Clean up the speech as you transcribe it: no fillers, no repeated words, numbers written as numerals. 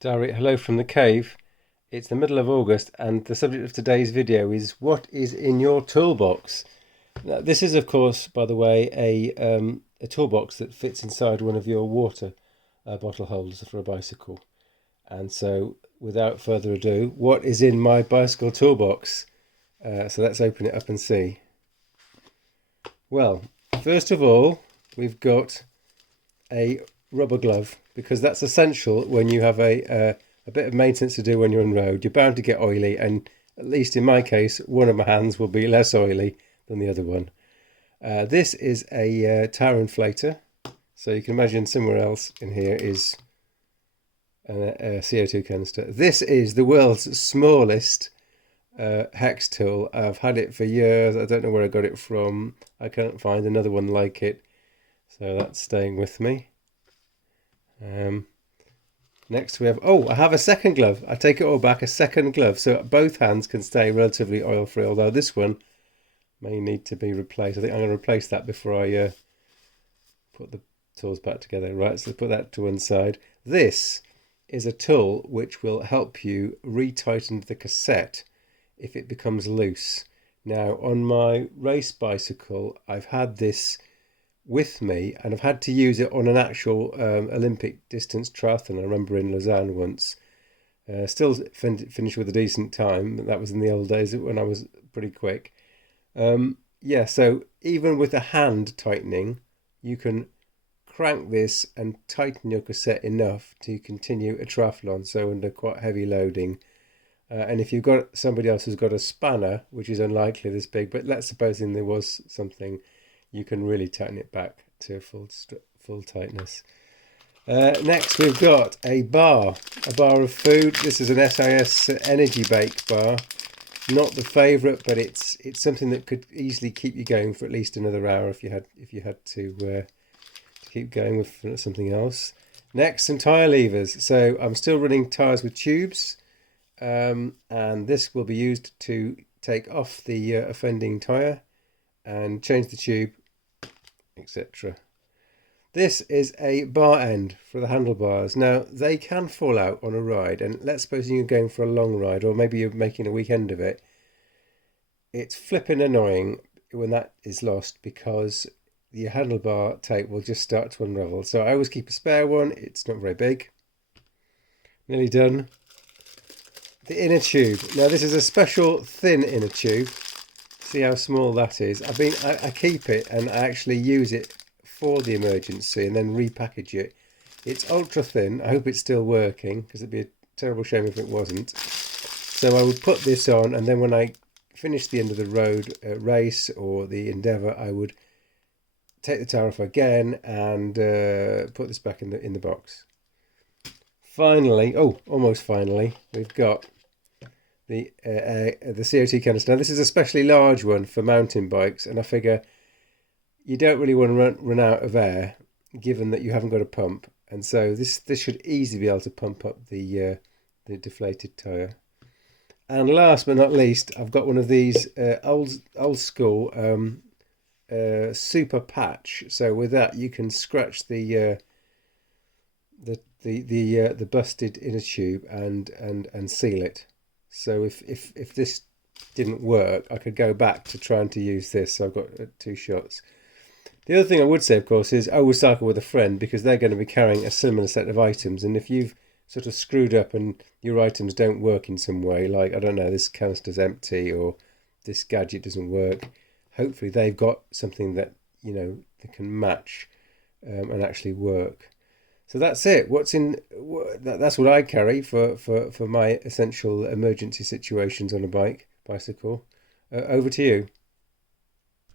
Diary, hello from the cave. It's the middle of August, and the subject of today's video is what is in your toolbox. Now, this is, of course, by the way, a toolbox that fits inside one of your water bottle holders for a bicycle. And so, without further ado, what is in my bicycle toolbox? So let's open it up and see. Well, first of all, we've got a rubber glove, because that's essential when you have a bit of maintenance to do when you're on road. You're bound to get oily, and at least in my case, one of my hands will be less oily than the other one. This is a tire inflator, so you can imagine somewhere else in here is a CO2 canister. This is the world's smallest hex tool. I've had it for years. I don't know where I got it from. I can't find another one like it, so that's staying with me. Next we have, I have a second glove. I take it all back, a second glove, so both hands can stay relatively oil free, although this one may need to be replaced. I think I'm going to replace that before I put the tools back together. Right, so put that to one side. This is a tool which will help you retighten the cassette if it becomes loose. Now, on my race bicycle, I've had this with me, and I've had to use it on an actual Olympic distance triathlon. I remember in Lausanne once. Still finished with a decent time, but that was in the old days when I was pretty quick. Yeah, so even with a hand tightening, you can crank this and tighten your cassette enough to continue a triathlon, so under quite heavy loading. And if you've got somebody else who's got a spanner, which is unlikely this big, but let's suppose there was something, you can really tighten it back to full tightness. Next we've got a bar of food. This is an SIS energy bake bar. Not the favourite, but it's something that could easily keep you going for at least another hour if you had to keep going with something else. Next, some tyre levers. So I'm still running tyres with tubes, and this will be used to take off the offending tyre and change the tube, etc. This is a bar end for the handlebars. Now, they can fall out on a ride, and let's suppose you're going for a long ride, or maybe you're making a weekend of it. It's flipping annoying when that is lost, because the handlebar tape will just start to unravel. So I always keep a spare one. It's not very big. Nearly done. The inner tube. Now, this is a special thin inner tube. See how small that is. I keep it, and I actually use it for the emergency and then repackage it. It's ultra thin. I hope it's still working, because it'd be a terrible shame if it wasn't. So I would put this on, and then when I finish the end of the road race or the endeavour, I would take the tire off again and put this back in the box. Finally, almost finally, we've got the CO2 canister. Now, this is a especially large one for mountain bikes, and I figure you don't really want to run out of air, given that you haven't got a pump, and so this should easily be able to pump up the deflated tyre. And last but not least, I've got one of these old school super patch. So with that, you can scratch the busted inner tube and seal it. So if this didn't work, I could go back to trying to use this. So I've got two shots. The other thing I would say, of course, is always cycle with a friend, because they're going to be carrying a similar set of items. And if you've sort of screwed up and your items don't work in some way, like, I don't know, this canister's empty or this gadget doesn't work, hopefully they've got something that, that can match and actually work. So that's it. That's what I carry for my essential emergency situations on a bicycle. Over to you.